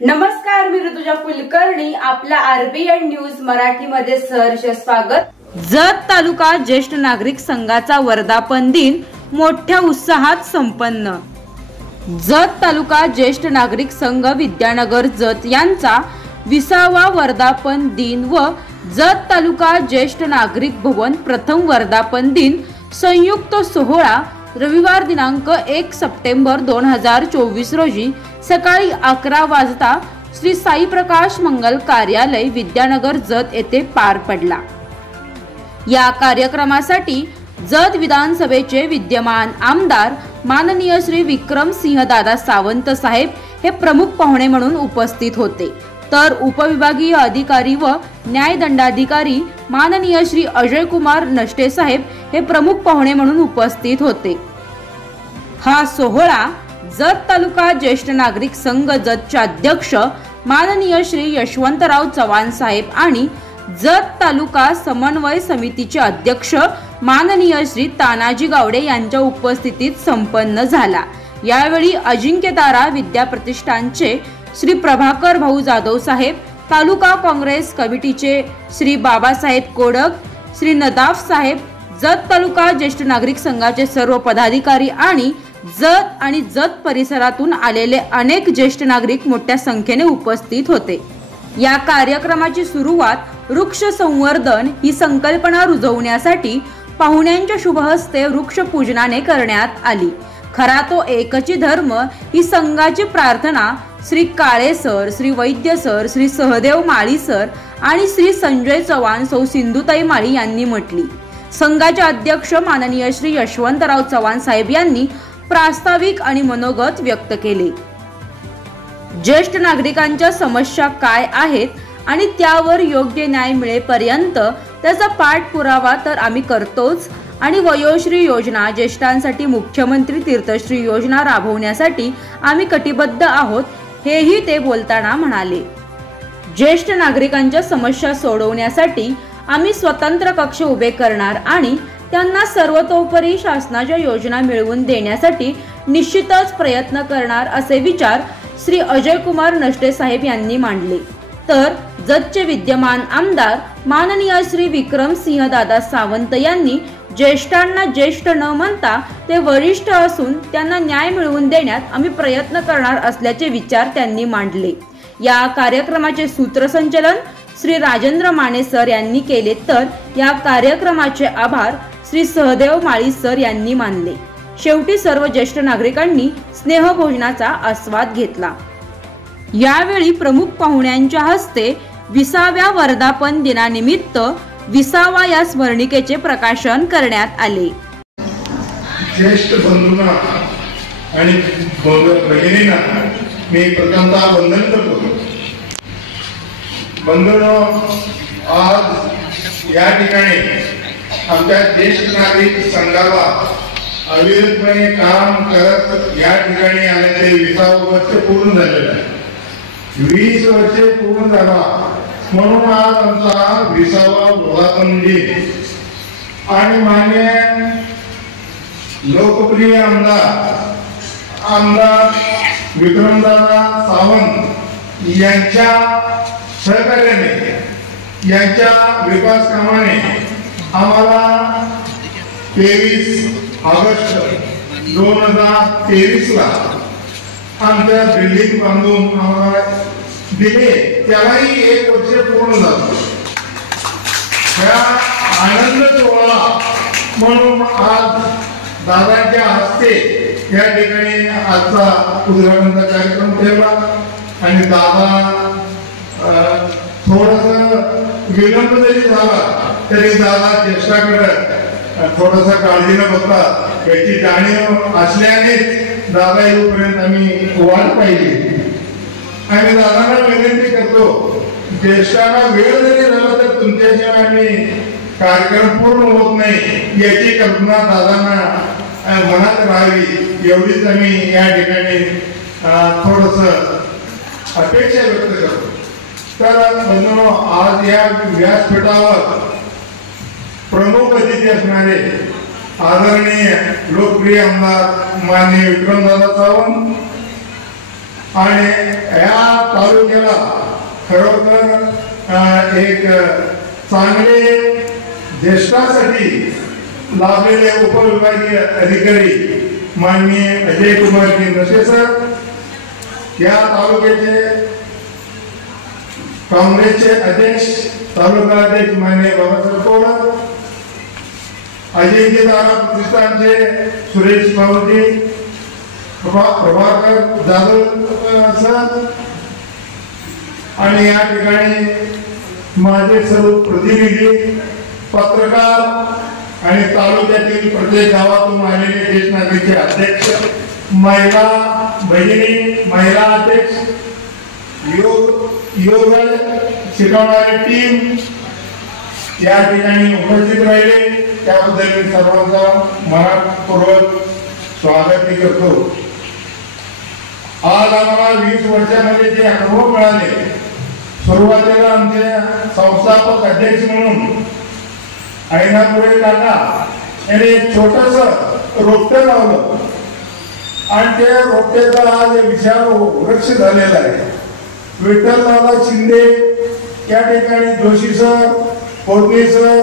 नमस्कार, मी ऋतुजा कुलकर्णी. आपल्या RBN news मराठीमध्ये सहर्ष स्वागत. जत तालुका ज्येष्ठ नागरिक संघाचा वर्धापन दिन मोठ्या उत्साहात संपन्न. जत तालुका ज्येष्ठ नागरिक संघ विद्यानगर जत यांचा 20वा वर्धापन दिन व जत तालुका ज्येष्ठ नागरिक भवन प्रथम वर्धापन दिन संयुक्त सोहळा रविवार दिनांक 1 सप्टेंबर 2024 रोजी सकाळी 11 वाजता श्री साई प्रकाश मंगल कार्यालय विद्यानगर जत येथे पार पडला. या कार्यक्रमासाठी जत विधानसभेचे विद्यमान आमदार माननीय श्री विक्रमसिंह दादा सावंत साहेब हे प्रमुख पाहुणे म्हणून उपस्थित होते, तर उपविभागीय अधिकारी व न्यायदंडाधिकारी माननीय श्री अजय कुमार नष्टे साहेब हे प्रमुख पाहुणे म्हणून उपस्थित होते. हा सोहळा जत तालुका ज्येष्ठ नागरिक संघ जतचे अध्यक्ष माननीय श्री यशवंतराव चव्हाण साहेब आणि जत तालुका समन्वय समितीचे अध्यक्ष माननीय श्री तानाजी गावडे यांच्या उपस्थितीत संपन्न झाला. यावेळी अजिंक्यतारा विद्या प्रतिष्ठानचे श्री प्रभाकर भाऊ जाधव साहेब, तालुका काँग्रेस कमिटीचे श्री बाबासाहेब कोडक, श्री नदाफ साहेब, जत तालुका ज्येष्ठ नागरिक संघाचे सर्व पदाधिकारी आणि जत आणि जत परिसरातून आलेले अनेक ज्येष्ठ नागरिक मोठ्या संख्येने उपस्थित होते. या कार्यक्रमाची सुरुवात वृक्ष संवर्धन ही संकल्पना रुजवण्यासाठी पाहुण्यांच्या शुभहस्ते वृक्ष पूजनाने करण्यात आली. खरा तो एकची धर्म ही संघाची प्रार्थना श्री काळे सर, श्री वैद्य सर, श्री सहदेव माळी सर आणि श्री संजय चव्हाण, सौ सिंधुताई माळी यांनी म्हटली. संघाचे अध्यक्ष माननीय श्री यशवंतराव चव्हाण साहेब यांनी प्रास्ताविक आणि मनोगत व्यक्त केले. ज्येष्ठ नागरिकांच्या समस्या काय आहेत आणि त्यावर योग्य न्याय मिळेपर्यंत त्याचा पाठपुरावा तर आम्ही करतोच आणि वयोश्री योजना, ज्येष्ठांसाठी मुख्यमंत्री तीर्थश्री योजना राबवण्यासाठी आम्ही कटिबद्ध आहोत, हेही ते बोलताना म्हणाले. ज्येष्ठ नागरिकांच्या समस्या सोडवण्यासाठी आम्ही स्वतंत्र कक्ष उभे करणार आणि त्यांना सर्वतोपरी शासनाच्या योजना मिळवून देण्यासाठी निश्चितच प्रयत्न करणार असे विचार श्री अजय कुमार नष्टे साहेब यांनी मांडले. तर जतचे विद्यमान आमदार माननीय श्री विक्रमसिंह दादा सावंत यांनी ज्येष्ठांना ज्येष्ठ न म्हणता ते वरिष्ठ असून त्यांना न्याय मिळवून देण्यात आम्ही प्रयत्न करणार असल्याचे विचार त्यांनी मांडले. या कार्यक्रमाचे सूत्रसंचालन श्री राजेंद्र माने सर यांनी केले, तर या कार्यक्रमाचे आभार श्री सहदेव माळी सर यांनी मानले. शेवटी सर्व ज्येष्ठ नागरिकांनी स्नेहभोजनाचा आस्वाद घेतला. यावेळी प्रमुख पाहुण्यांच्या हस्ते 20व्या वर्धापन दिनानिमित्त 20वा या स्मरणिकेचे प्रकाशन करण्यात आले. ज्येष्ठ बंधूंना आणि भगिनींना मी प्रथमतः वंदन करतो. बंधूंनो, आज या ठिकाणी आमच्या ज्येष्ठ नागरिक संघाला अविरतपणे काम करत या ठिकाणी आल्याचे 20वे वर्ष पूर्ण झालेलं आहे. 20 वर्षे पूर्ण झाला म्हणून आज आमचा 20वा वर्धापन दिन आणि मान्य लोकप्रिय आमदार विक्रमदादा सावंत यांच्या सहकार्याने, यांच्या विकास कामाने आम्हाला 23 ऑगस्ट 2023 ला आमच्या बिल्डिंग बांधून आम्हाला दिले. त्यालाही 1 वर्ष पूर्ण झालं. या आनंद सोहळा म्हणून आज दादांच्या हस्ते या ठिकाणी आजचा उद्घाटनाचा कार्यक्रम ठेवला आणि दादा थोडासा विलंब जरी झाला तरी दादा ज्येष्ठाकडे थोडासा काळजीनं बघतात. याची जाणीव असल्याने दादा येऊपर्यंत आम्ही वाट पाहिली आणि दादांना विनंती करतो, ज्येष्ठांना वेळ जरी झाला तर तुमच्याशिवाय आम्ही कार्यक्रम पूर्ण होत नाही याची कल्पना दादांना मनात राहावी, एवढीच आम्ही या ठिकाणी थोडस अपेक्षा व्यक्त करतो. तर बंधूंनो, आज या व्यासपीठावर प्रमुख अतिथी असणारे आदरणीय लोकप्रिय आमदार माननीय विक्रमदादा सावंत आणि या तालुक्याला खरोखर एक चांगले ज्येष्ठासाठी लाभलेले उपविभागीय अधिकारी माननीय अजय कुमार नशे सर, या तालुक्याचे काँग्रेसचे अध्यक्ष तालुका अध्यक्ष माननीय बाबासाहेब कोलर, अजिंक्यतारा प्रतिष्ठानचे सुरेश मावजी, प्रभाकर जाधव सर आणि या ठिकाणी माझे सर्व प्रतिनिधी, पत्रकार आणि तालुक्यातील प्रत्येक गावातून आलेले ज्येष्ठ नागरिक अध्यक्ष, महिला भगिनी, महिला अध्यक्ष, योग शिकवणारी टीम या ठिकाणी उपस्थित राहिले, त्याबद्दल मी सर्वांचा मनपूर्वक स्वागत करतो. आज आम्हाला 20 वर्षांमध्ये जे अनुभव मिळाले, सुरुवातीला आमचे संस्थापक अध्यक्ष म्हणून ऐनापुरे काका यांनी एक छोटस रोपटे लावलं आणि ते रोपट्याचा आज विशाल वृक्ष झालेला आहे. विठ्ठलदादा शिंदे या ठिकाणी, जोशी सर, कोटणी सर,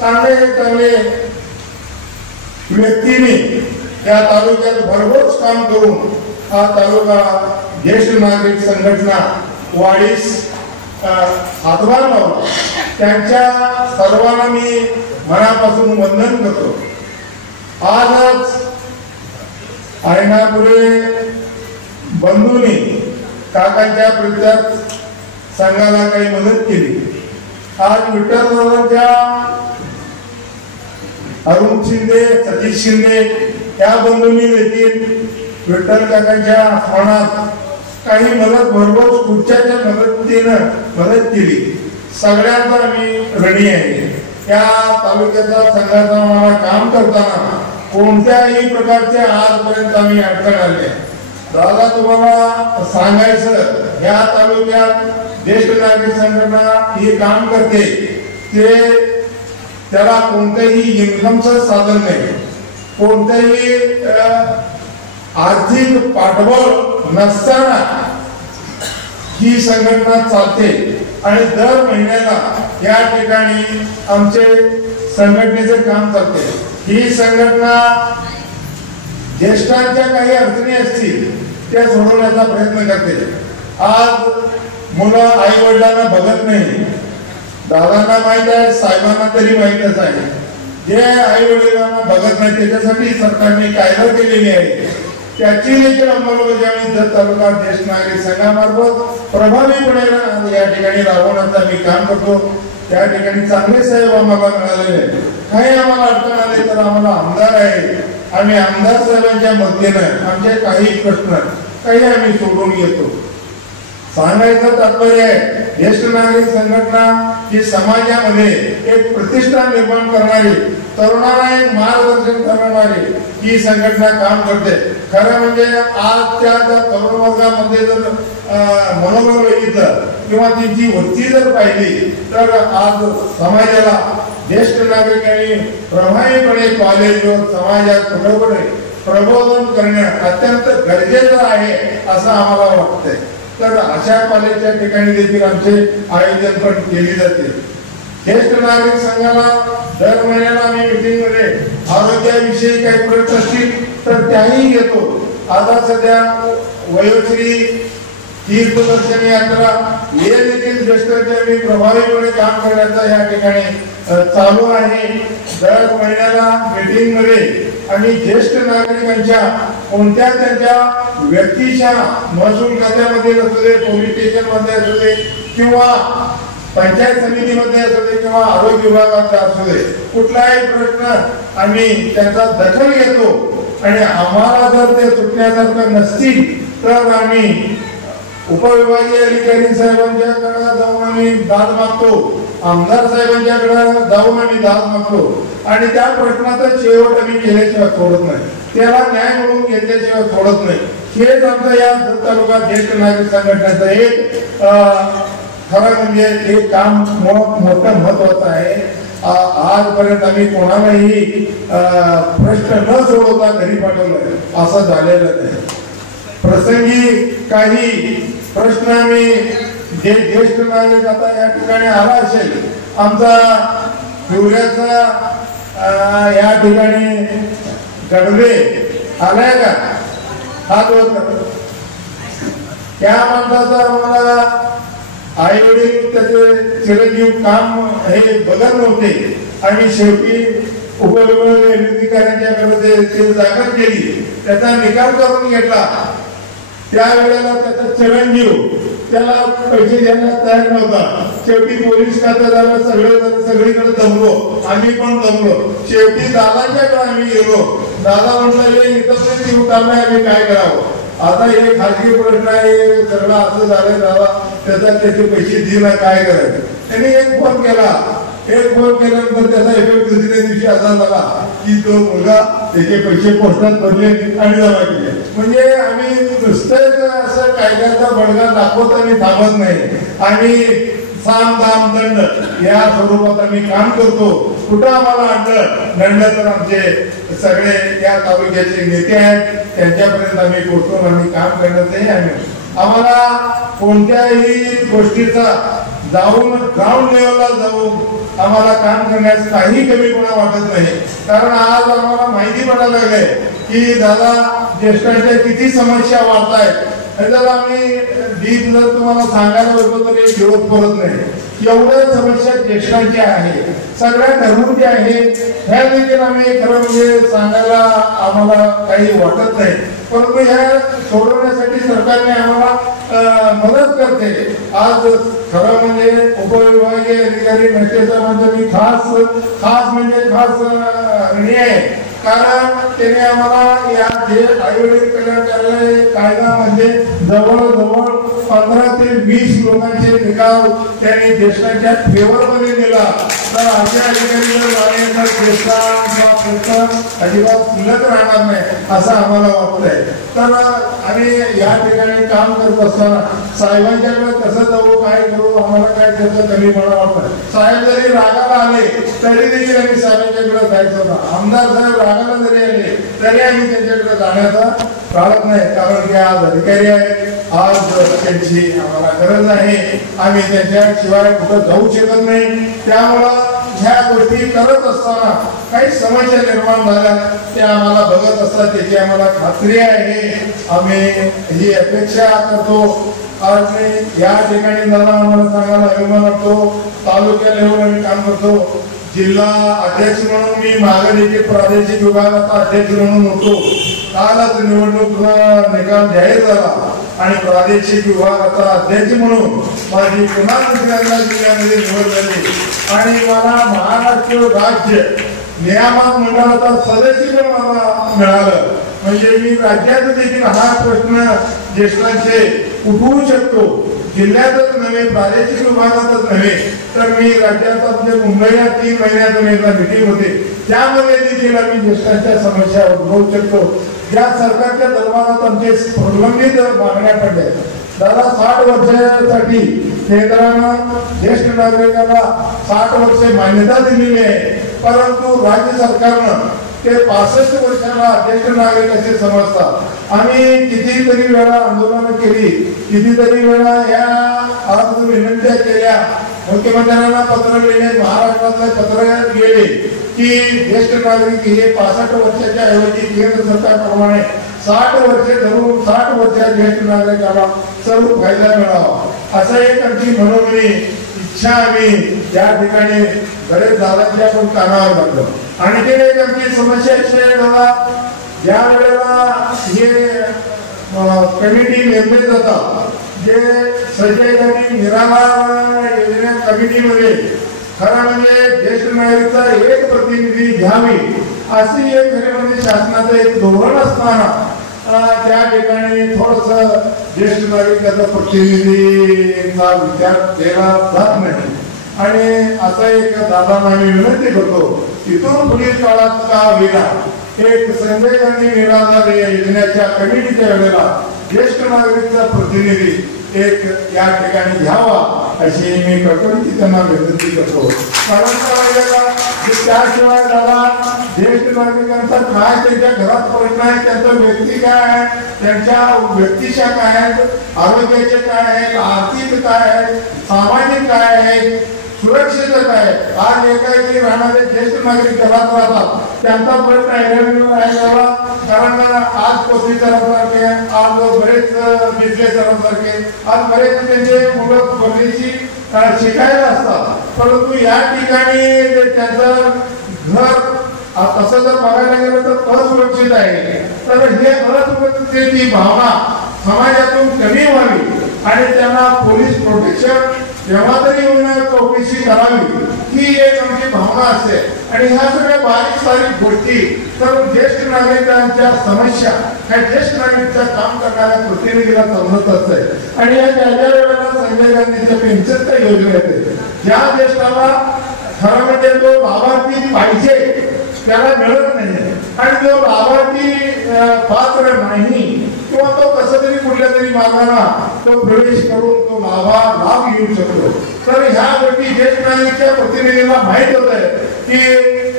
चांगले व्यक्तीने या तालुक्यात भरघोस काम करून हा तालुका ज्येष्ठ नागरिक संघटना वाढीस हातभार लावला. त्यांच्या सर्वांना मी मनापासून वंदन करतो. आजच ऐनापुरे बंधूंनी काकांच्या प्रत्येक संघाला काही मदत केली. आज विठ्ठलदादांच्या, अरुण शिंदे, सतीश शिंदे या बंधूंनी देखील विठ्ठल काकांच्या स्मरणात काही मदत भरघोस खुर्च्याच्या मदतीनं मदत केली. सगळ्यांचा आम्ही ऋणी आहे. या तालुक्याचा संघाचा मला काम करताना कोणत्याही प्रकारचे आजपर्यंत आम्ही अडचण आले. दादा तुम्हाला सांगायचं, या तालुक्यात ज्येष्ठ नागरिक संघटना हे काम करते ते त्याला कोणतेही इन्कमचं साधन नाही, कोणतेही आर्थिक पाठबळ नसताना ही संघटना चालते आणि दर महिन्याला या ठिकाणी आमचे संघटनेचे काम चालते. ही संघटना ज्येष्ठांच्या काही अडचणी असतील त्या सोडवण्याचा प्रयत्न करते. आज मुलं आई वडिलांना बघत नाही. दादांना माहित आहे, साहेबांना तरी माहितच आहे. जे आई वडिलांना बघत नाही त्याच्यासाठी सरकारने कायदा केलेली आहे. त्याची देखील अंमलबजावणी जत तालुका ज्येष्ठ नागरिक संघामार्फत प्रभावीपणे या ठिकाणी राबवण्याचा मी काम करतो. त्या ठिकाणी चांगले साहेब आम्हाला मिळालेले. काही आम्हाला अडचण आले तर आम्हाला आमदार आहे, आम्ही आमदार साहेबांच्या मदतीनं आमचे काही प्रश्न काही आम्ही सोडून घेतो. सांगायचं तात्पर्य आहे, ज्येष्ठ नागरिक संघटना ही समाजामध्ये एक प्रतिष्ठा निर्माण करणारी, तरुणांना एक मार्गदर्शन करणारी ही संघटना काम करते. खरं म्हणजे आजच्या तरुण वर्गामध्ये जर मनोबल बघितलं किंवा त्यांची वृत्ती जर पाहिली तर आज समाजाला ज्येष्ठ नागरिकांनी प्रभावीपणे कॉलेजवर समाजात कुठेपणे प्रबोधन करणे अत्यंत गरजेचं आहे असं आम्हाला वाटतंय. तर अशा कॉलेजच्या ठिकाणी देखील आमचे आयोजन पण केले जाते. ज्येष्ठ नागरिक संघाला दर महिन्याला आम्ही मीटिंग मध्ये आरोग्याविषयी काही प्रश्न असतील तर त्याही घेतो. आता सध्या वयोश्री तीर्थदर्शनी यात्रा हे देखील ज्येष्ठांच्या प्रभावीपणे काम करण्याचा या ठिकाणी चालू आहे. दर महिन्याला मीटिंग मध्ये आणि ज्येष्ठ नागरिकांच्या कोणत्या त्यांच्या व्यक्तीच्या महसूल खात्यामध्ये असू दे, पोलीस स्टेशन मध्ये असू दे किंवा पंचायत समितीमध्ये असू दे किंवा आरोग्य विभागाचा असू दे, कुठलाही प्रश्न आम्ही त्यांचा दखल घेतो आणि आम्हाला जर ते सुटण्यासारखं नसतील तर आम्ही उपविभागीय अधिकारी साहेबांच्याकडे जाऊन आम्ही दाद मागतो, आमदार साहेबांच्याकडे जाऊन आम्ही दाद मागतो आणि त्या प्रश्नाचा शेवट आम्ही केल्याशिवाय सोडत नाही, त्याला न्याय मिळवून घेतल्याशिवाय सोडत नाही. हेच आमचं या तालुका ज्येष्ठ नागरिक संघटनेचं एक खरं म्हणजे हे काम मोठं महत्वाचं आहे. आजपर्यंत आम्ही कोणालाही प्रश्न न सोडवता घरी पाठवलं असं झालेलं नाही. प्रसंगी काही प्रश्न मी जे ज्येष्ठ नागरिक आता या ठिकाणी आला असेल, आमचा हिवऱ्याचा या ठिकाणी गडवे आलाय का? हात वर. त्या माणसाचा आम्हाला आई वडील त्याचे चिरंजीव काम हे बघत नव्हते आणि शेवटी उपविभागाधिकाऱ्यांच्याकडे ते दाखल केली, त्याचा निकाल करून घेतला. त्यावेळेला त्याचा चिरंजीव त्याला पैसे द्यायला तयार नव्हता. शेवटी पोलीस खातं झालं, सगळीकडे दमलो, आम्ही पण दमलो. शेवटी दादाच्याकडे आम्ही गेलो. दादा म्हटलं इथं येऊन चाललंय, आम्ही काय करावं? आता हे खाजगी प्रश्न आहे, सगळं असं झालंय दादा, त्याचे पैसे दिला, काय करायचं? त्यांनी एक फोन केल्यानंतर त्याचा इफेक्ट दुसऱ्या दिवशी असा झाला की तो मुलगा त्याचे पैसे पोस्टात भरले आणि जमा केले. म्हणजे आम्ही नुसतंच असं कायद्याचा बडगा दाखवत आणि थांबत नाही. आम्ही साम दाम दंड या स्वरूपात आम्ही काम करतो. कुठं आम्हाला दंड तर आमचे सगळे या तालुक्याचे नेते आहेत, त्यांच्यापर्यंत आम्ही पोहोचून आम्ही काम करण्यातही आम्हाला कोणत्याही गोष्टीचा जाऊन ग्राउंड लेवलला जाऊन आम्हाला काम करण्यास काही कमीपणा वाटत नाही. कारण आज आम्हाला माहिती पडायला लागले की दादा ज्येष्ठांच्या किती समस्या वाढतायत. त्याला आम्ही डीप जर तुम्हाला सांगायला होतो तर एक विरोध करत नाही. एवढ्या समस्या ज्येष्ठांच्या आहे, सगळ्या धर्मांच्या आहे, ह्या देखील आम्ही खरं म्हणजे सांगायला आम्हाला काही वाटत नाही. परंतु ह्या सोडवण्यासाठी सरकारने आम्हाला मदत करते. आज खरं म्हणजे उपविभागीय अधिकारी नसते साहेबांचा मी खास म्हणजे खास ऋणी आहे. कारण त्याने आम्हाला या जे आयुर्वेदिक कल्याण कार्यालय कायद्यामध्ये जवळजवळ 15 ते 20 लोकांचे निकाल त्यांनी ज्येष्ठांच्या फेवर मध्ये दिला. तर अशा अधिकारी ज्येष्ठांचा प्रश्न अजिबात शिल्लक राहणार नाही असं आम्हाला वाटतंय. तर आम्ही या ठिकाणी काम करत असताना साहेबांच्याकडे कसं जाऊ, काय करू, आम्हाला काय त्याचं कमी मला वाटतं. साहेब जरी रागाला आले तरी देखील आम्ही साहेबांच्याकडे जायचं होतं. आमदार साहेब रागाला जरी आले तरी आम्ही त्यांच्याकडे जाण्याचा टाळत नाही. कारण ते आज अधिकारी आहेत, आज त्यांची आम्हाला गरज आहे. आम्ही त्यांच्याशिवाय कुठं जाऊ शकत नाही. त्यामुळं ह्या गोष्टी करत असताना काही समस्या निर्माण झाल्या ते आम्हाला बघत असतात, त्याची आम्हाला खात्री आहे. आम्ही ही अपेक्षा करतो. आज मी या ठिकाणी आम्हाला सांगायला अभिमान वाटतो, तालुक्या लेवल आम्ही काम करतो. जिल्हा अध्यक्ष म्हणून मी मागे देखील प्रादेशिक विभागाचा अध्यक्ष म्हणून होतो. कालच निवडणूक निकाल जाहीर झाला आणि प्रादेशिक विभागाचा अध्यक्ष म्हणून माझी पुन्हा दुसऱ्यांदा जिल्ह्यामध्ये निवड झाली आणि मला महाराष्ट्र राज्य नियामक मंडळाचा सदस्य मला मिळालं. म्हणजे मी राज्यात देखील हा प्रश्न ज्येष्ठांचे उठवू शकतो. जिल्ह्यातच नव्हे, प्रादेशिक विभागातच नव्हे, तर मी राज्यात मुंबईला 3 महिन्यातून एकदा मिटिंग होते, त्यामध्ये देखील आम्ही ज्येष्ठांच्या समस्या उद्भवू शकतो. ज्या सरकारच्या दरबारात आमचे प्रलंबित मागण्या पडल्या. दादा 60 वर्षासाठी केंद्रानं ज्येष्ठ नागरिकांना 60 वर्षे मान्यता दिलेली आहे, परंतु राज्य सरकारनं ते 65 वर्षाला ज्येष्ठ नागरिक असे समजतात. आम्ही कितीतरी वेळा आंदोलनं केली, कितीतरी वेळा या आज विनंत्या केल्या, मुख्यमंत्र्यांना पत्र लिहिले, महाराष्ट्रातले पत्र गेले की ज्येष्ठ नागरिक हे 65 वर्षाच्या ऐवजी केंद्र सरकारप्रमाणे 60 वर्षे धरून 60 वर्षात ज्येष्ठ नागरिकाला सर्व फायदा मिळावा असं एक आमची मनोमनी इच्छा आम्ही या ठिकाणी बरेच दादांच्या पण कानावर लागलो. आणि ते एक आमची समस्या दादा ज्या वेळेला हे कमिटी नेमले जातात, जे संजय गांधी निराधार योजना कमिटीमध्ये खरं म्हणजे ज्येष्ठ नागरिकचा एक प्रतिनिधी घ्यावी अशी एक खरे म्हणजे शासनाचं एक धोरण असताना त्या ठिकाणी थोडस ज्येष्ठ नागरिकाचा प्रतिनिधीचा विचार केला जात नाही. आणि असं एक दादांना आम्ही विनंती करतो, इथून पुढील काळात का होईना एक संजय गांधी निराधार योजनेच्या कमिटीच्या वेळेला ज्येष्ठ नागरिकचा प्रतिनिधी एक या ठिकाणी घ्यावा अशी मी कळकळीची त्यांना विनंती करतो. त्याशिवाय दादा ज्येष्ठ नागरिकांचा काय त्यांच्या घरात प्रश्न आहे, त्यांचं व्यक्ती काय आहे, त्यांच्या व्यक्तिशा काय आहेत, आरोग्याचे काय आहेत, आर्थिक काय आहेत, सामाजिक काय आहेत, सुरक्षेचं काय. आज एकाएकी राहणारे ज्येष्ठ नागरिक घरात राहतात, त्यांचा प्रश्न आहे कारण आज कोथीकरांसारखे, आज बरेच बिजलेकरांसारखे, आज बरेच त्यांचे मुलं परदेशी शिकायला असतात, परंतु या ठिकाणी त्यांचं घर तसं जर बघायला गेलं तर असुरक्षित आहे. तर हे असुरक्षिततेची भावना समाजातून कमी व्हावी आणि त्यांना पोलीस प्रोटेक्शन जेव्हा तरी येऊन चौकशी करावी ही एक आमची भावना असते. आणि ह्या सगळ्या बारीक सारीक गोष्टी तर ज्येष्ठ नागरिकांच्या समस्या ह्या ज्येष्ठ नागरिकांच्या काम करणाऱ्या प्रतिनिधीला समजत असते. आणि या ज्या वेळेला संजय गांधीच्या पेन्शनच्या योजना येते, ज्या ज्येष्ठाला खरं म्हणजे जो लाभार्थी पाहिजे त्याला मिळत नाही आणि जो लाभार्थी पात्र नाही किंवा तो कसं तरी कुठल्या तरी मार्गाने तो प्रवेश करून तो लाभ घेऊ शकतो. तर ह्या गोष्टी ज्येष्ठ नागरिकच्या प्रतिनिधीला माहित होत आहे की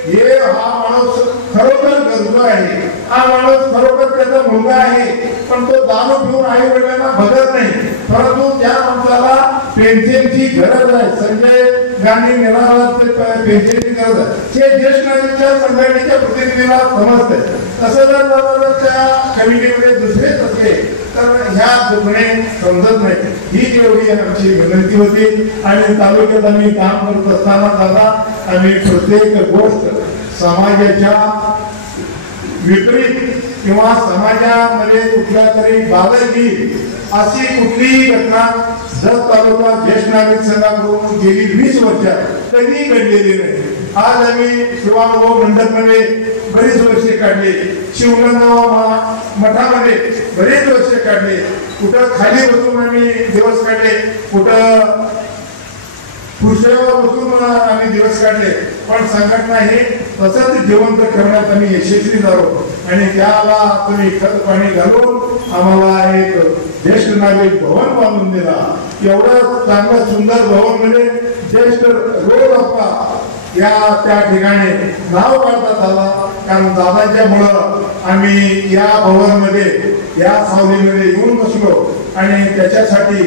हे हा माणूस खरोखर गरजू आहे, हा माणूस खरोखर त्याचा मुलगा आहे, पण तो दारू पिऊन आई वडिलांना बघत नाही, परंतु त्या माणसाला पेन्शनची गरज आहे. संजय गांधी निराधार पेन्शनची गरज आहे हे ज्येष्ठ नागरिकच्या संघटनेच्या प्रतिनिधीला समजते. तसं जर त्या कमिटीमध्ये दुसरेच असले तर ह्या दुखणे समजत नाही. ही जेवढी आमची विनंती होती. आणि तालुक्यात आम्ही काम करत असताना दादा आम्ही प्रत्येक गोष्ट समाजाच्या विपरीत किंवा समाजामध्ये कुठल्या तरी बाधक अशी कुठलीही घटना जत तालुका ज्येष्ठ नागरिक संघाकडून गेली 20 वर्षात कधी घडलेली नाही. आज आम्ही शिवानुभव मंडपमध्ये बरीच वर्षे काढले, शिवगंगा मठामध्ये बरेच वर्ष काढले, कुठं खाली बसून आम्ही दिवस काढले, कुठं खुर्शीवर बसून आम्ही दिवस काढले, पण संघटना हे तसंच जिवंत ठेवण्यात आम्ही यशस्वी झालो. आणि त्याला तुम्ही खत पाणी घालून आम्हाला एक ज्येष्ठ नागरिक भवन बांधून दिला. एवढं चांगलं सुंदर भवन म्हणजे ज्येष्ठ रोड अप्पा या त्या ठिकाणी नाव काढतात दादा, कारण दादाच्यामुळं आम्ही या भवनमध्ये या सावलीमध्ये येऊन बसलो. आणि त्याच्यासाठी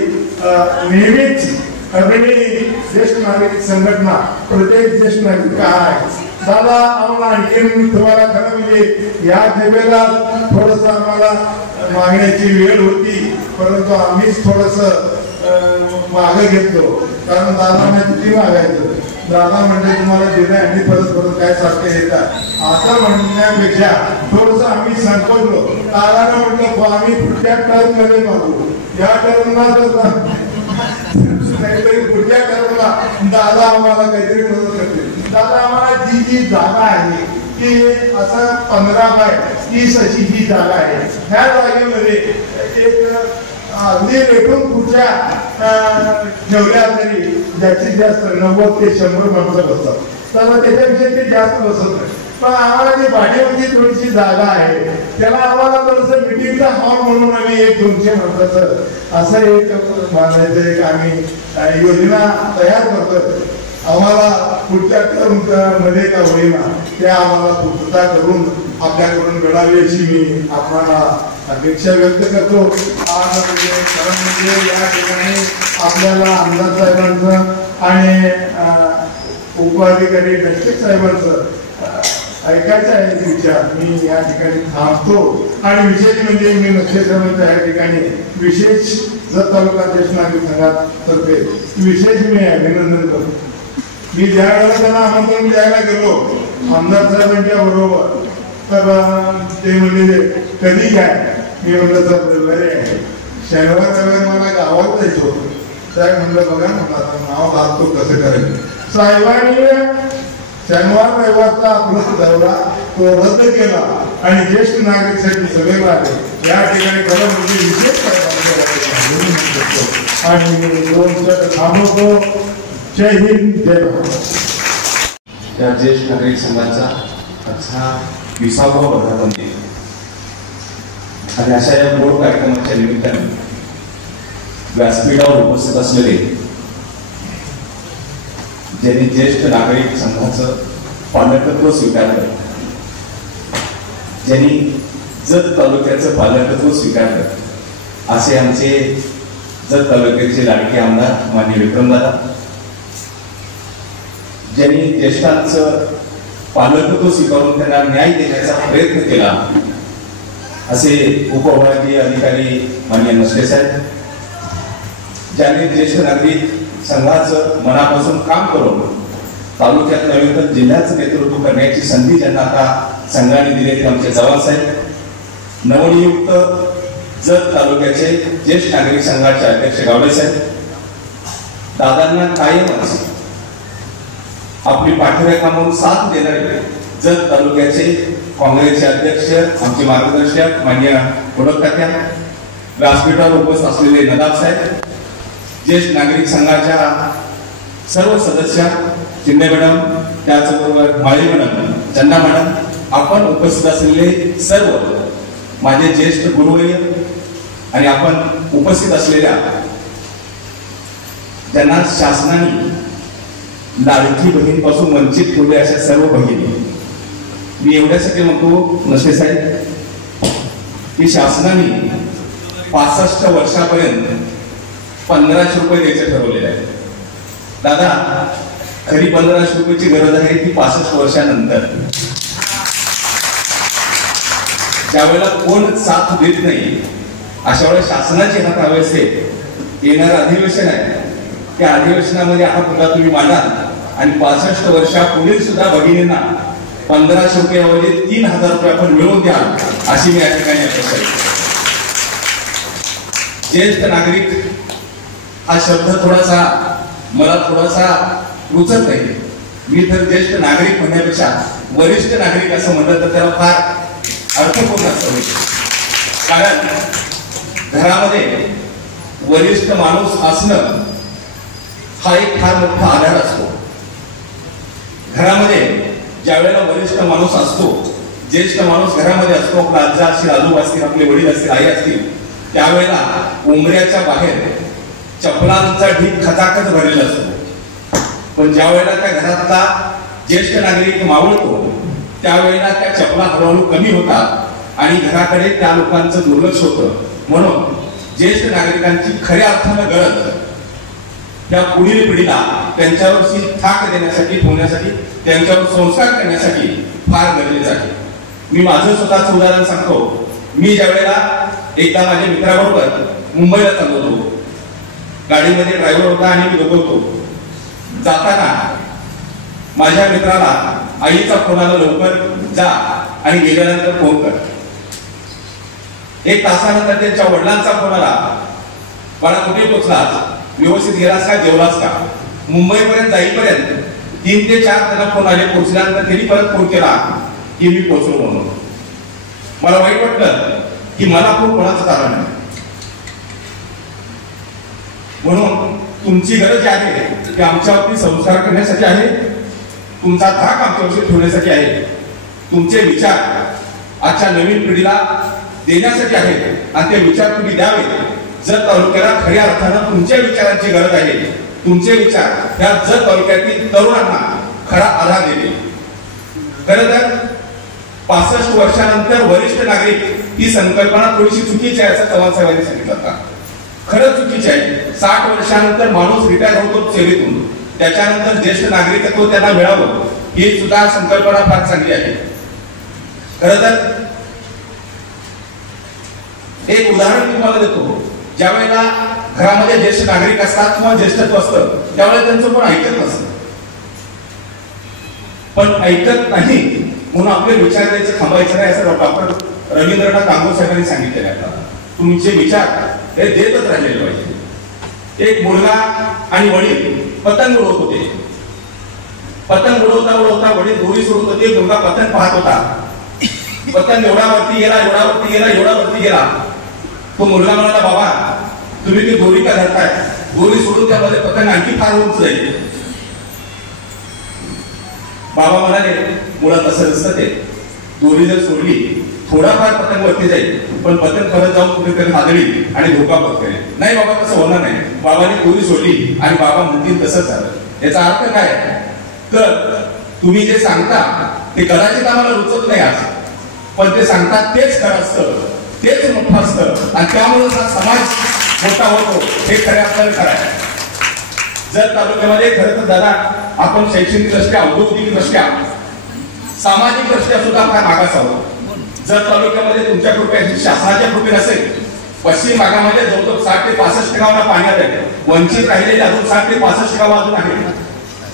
नेहमीच अग्रणी ज्येष्ठ नागरिक संघटना प्रत्येक ज्येष्ठ नागरिक आहे. दादा आम्हाला आणखी तुम्हाला खरं म्हणजे या सभेला थोडस आम्हाला मागण्याची वेळ होती, परंतु आम्हीच थोडस मागे घेतलो, कारण दादांना किती मागायचं. दादा म्हणजे तुम्हाला दिलं आणि परत परत काय सारखं येतात असं म्हणण्यापेक्षा थोडस आम्ही संकोचलो. दादाला म्हटलं आम्ही पुढच्या टर्म मध्ये मागू, या टर्मला जर काहीतरी पुढच्या टर्मला दादा आम्हाला काहीतरी मदत करते. दादा आम्हाला जी जागा आहे की असं 15 बाय 30 अशी ही जागा आहे, ह्या जागेमध्ये एक अगदी रेटून खुर्च्या ठेवल्या तरी जास्तीत जास्त 90 ते 100 माणसं बसतात. तर त्याच्यापेक्षा ते जास्त बसत नाही. पण आम्हाला जी भाडीवरची थोडीशी जागा आहे त्याला आम्हाला थोडंसं मिटिंगचा हॉल म्हणून आम्ही 100-200 माणसाचं असं एक बांधायचं एक आम्ही योजना तयार करतोय. आम्हाला पुढच्या टर्म मध्ये का होईना त्या आम्हाला पूर्तता करून आपल्याकडून मिळावी अशी मी आपल्याला अपेक्षा व्यक्त करतो. आज म्हणजे या ठिकाणी आपल्याला आमदार साहेबांचं आणि उपअधिकारी नक्षक साहेबांचं ऐकायचं आहे विचार. मी या ठिकाणी थांबतो. आणि विशेष म्हणजे मी नक्षक साहेबांच्या या ठिकाणी विशेष जत तालुका ज्येष्ठ नागरिक संघातर्फे विशेष मी अभिनंदन करतो. मी ज्या वेळेला त्यांना आमंत्रण द्यायला गेलो आमदार साहेबांच्या बरोबर, तर ते म्हणजे कधी काय, मी म्हणलं सर रविवारी आहे, शनिवार रविवारी मला गावात जायचं होतं. साहेब म्हणलं बघा म्हटलं नाव घालतो कसं करायचं. साहेबांनी शनिवार रविवारचा आपला दौरा तो रद्द केला आणि ज्येष्ठ नागरिकसाठी सगळे आले. या ठिकाणी खरं म्हणजे विशेष आणि थांबवतो. जय हिंद, जय भारत. त्या ज्येष्ठ नागरिक संघाचा हा 20वा वर्धापन दिन आणि अशा या बोर्ड कार्यक्रमाच्या निमित्ताने व्यासपीठावर उपस्थित असलेले ज्यांनी ज्येष्ठ नागरिक संघाचं पालकत्व स्वीकारलं, ज्यांनी जत तालुक्याचं पालकत्व स्वीकारलं असे आमचे जत तालुक्याचे लाडके आमदार माननीय विक्रमदादा, ज्यांनी ज्येष्ठांचं पालकत्व स्वीकारून त्यांना न्याय देण्याचा प्रयत्न केला असे उपविभागीय अधिकारी माननीय नसले साहेब, ज्यांनी ज्येष्ठ नागरिक संघाचं मनापासून काम करून तालुक्यात नव्हे तर जिल्ह्याचं नेतृत्व करण्याची संधी ज्यांना आता संघाने दिली ते आमचे जवान साहेब, नवनियुक्त जत तालुक्याचे ज्येष्ठ नागरिक संघाचे अध्यक्ष गावडे साहेब, दादांना कायमच आपली पाठीराखा म्हणून साथ देणारे जत तालुक्याचे काँग्रेसचे अध्यक्ष आमचे मार्गदर्शक माननीय कोडकतात्या, व्यासपीठावर उपस्थित असलेले नदाब साहेब, ज्येष्ठ नागरिक संघाच्या सर्व सदस्य शिंदे मॅडम, त्याचबरोबर माळी मॅडम, चंदा मॅडम, आपण उपस्थित असलेले सर्व माझे ज्येष्ठ गुरुवर्य आणि आपण उपस्थित असलेल्या ज्यांना शासनाने लाडकी बहीणपासून वंचित ठेवले अशा सर्व बहिणी, मी एवढ्यासाठी म्हणतो नसले साहेब की शासनाने 65 वर्षापर्यंत 1500 रुपये द्यायचे ठरवलेले आहे. दादा, खरी 1500 रुपयाची गरज आहे ती 65 वर्षानंतर, ज्यावेळेला कोण साथ देत नाही अशा वेळेला शासनाची हातावेळेस येणारं अधिवेशन आहे, त्या अधिवेशनामध्ये हा मुद्दा तुम्ही मांडा आणि 65 वर्षापुढील सुद्धा भगिनींना 1500 रुपयाऐवजी 3000 रुपये आपण मिळवून द्या अशी मी या ठिकाणी अपेक्षा करतो. ज्येष्ठ नागरिक हा शब्द मला थोडासा रुचत नाही. मी तर ज्येष्ठ नागरिक म्हणण्यापेक्षा वरिष्ठ नागरिक असं म्हणलं तर त्याला फार अर्थपूर्ण असतं. कारण घरामध्ये वरिष्ठ माणूस असणं हा एक फार मोठा आधार असतो. घरामध्ये ज्या वेळेला वरिष्ठ माणूस असतो, ज्येष्ठ माणूस घरामध्ये असतो, आपला आजा असतील, आजोबा असतील, आपले वडील असतील, आई असतील, त्यावेळेला उंबऱ्याच्या बाहेर चपलांचा ढीग खचाखच भरलेला असतो. पण ज्या वेळेला त्या घरातला ज्येष्ठ नागरिक मावळतो त्यावेळेला त्या चपला हळूहळू कमी होतात आणि घराकडे त्या लोकांचं दुर्लक्ष होतं. म्हणून ज्येष्ठ नागरिकांची खऱ्या अर्थानं गरज त्या पुढील पिढीला त्यांच्यावरची थाक देण्यासाठी, ठेवण्यासाठी, त्यांच्यावर संस्कार करण्यासाठी फार गरजेचं आहे. मी माझं स्वतःचं उदाहरण सांगतो. मी ज्या वेळेला एकदा माझ्या मित्राबरोबर मुंबईला चाललो होतो, गाडीमध्ये ड्रायव्हर होता आणि मी दोघं होतो. जाताना माझ्या मित्राला आईचा फोन आला, लवकर जा आणि गेल्यानंतर फोन कर. 1 तासानंतर त्यांच्या वडिलांचा फोन आला, मला कुठे पोहोचलास, व्यवस्थित गेलास का, जेवलास का. मुंबईपर्यंत जाईपर्यंत 3 ते 4 त्यांना फोन आले. पोहोचल्यानंतर त्यांनी परत फोन केला की मी पोहोचलो म्हणून. मला वाईट वाटलं की मला फोन कोणाचाच आला नाही. म्हणून तुमची गरज आहे की आमच्यावरती संस्कार करण्यासाठी आहे, तुमचा धाक आमच्यावरती ठेवण्यासाठी आहे, तुमचे विचार आजच्या नवीन पिढीला देण्यासाठी आहेत आणि ते विचार तुम्ही द्यावे. जत तालुक्याला खऱ्या अर्थानं तुमच्या विचारांची गरज आहे. तुमचे विचार त्या जत तालुक्यातील तरुणांना खरा आधार देतील. खरं तर 65 वर्षानंतर वरिष्ठ नागरिक ही संकल्पना थोडीशी चुकीची आहे असं चव्हाण साहेबांनी सांगितलं होतं. खरंच चुकीची आहे. 60 वर्षानंतर माणूस रिटायर होतो सेवेतून, त्याच्यानंतर ज्येष्ठ नागरिकत्व त्यांना मिळावं ही सुद्धा संकल्पना फार चांगली आहे. खरं तर एक उदाहरण तुम्हाला देतो. ज्या वेळेला घरामध्ये ज्येष्ठ नागरिक असतात किंवा ज्येष्ठत्व असतं त्यावेळेला त्यांचं कोण ऐकत नसतं. पण ऐकत नाही म्हणून आपले विचार द्यायचं थांबायचं नाही असं डॉक्टर रवींद्रनाथ टागोर साहेबांनी सांगितलेलं आहे. तुमचे विचार हे देतच राहिलेले पाहिजे. एक मुलगा आणि वडील पतंग उडवत होते. पतंग उडवता उडवता वडील दोरी सोडत होते, मुलगा पतंग पाहत होता. पतंग एवढा वरती गेला, एवढा वरती गेला, एवढा वरती गेला. तो मुलगा म्हणाला, बाबा तुम्ही ती दोरी का धरताय, दोरी सोडून त्यामध्ये पतंग आणखी फार उंच जाईल. बाबा म्हणाले, मुळात असं नसतं ते. दोरी जर सोडली थोडाफार पतंग वरती जाईल, पण पतंग परत जाऊन कुठेतरी हादळी आणि धोका पत्करेल. नाही बाबा, तसं होणार नाही. बाबांनी गोळी सोडली आणि बाबा म्हणतील तसंच झालं. याचा अर्थ काय? तर तुम्ही जे सांगता ते कदाचित आम्हाला रुचत नाही आज, पण ते सांगतात तेच खरं असतं, तेच मोठं असतं आणि त्यामुळे समाज मोठा होतो हे खऱ्या अर्थाने खरं आहे. जत तालुक्यामध्ये खरं तर दादा आपण शैक्षणिक दृष्ट्या, औद्योगिक दृष्ट्या, सामाजिक दृष्ट्या सुद्धा फार मागास आहोत. जत तालुक्यामध्ये तुमच्या कृपया शासनाच्या कृपे नसेल, पश्चिम भागामध्ये जवळजवळ 60 ते 65% गावांना पाण्यात आहे. वंचित राहिलेले अजून 60 ते 65 गाव अजून आहेत.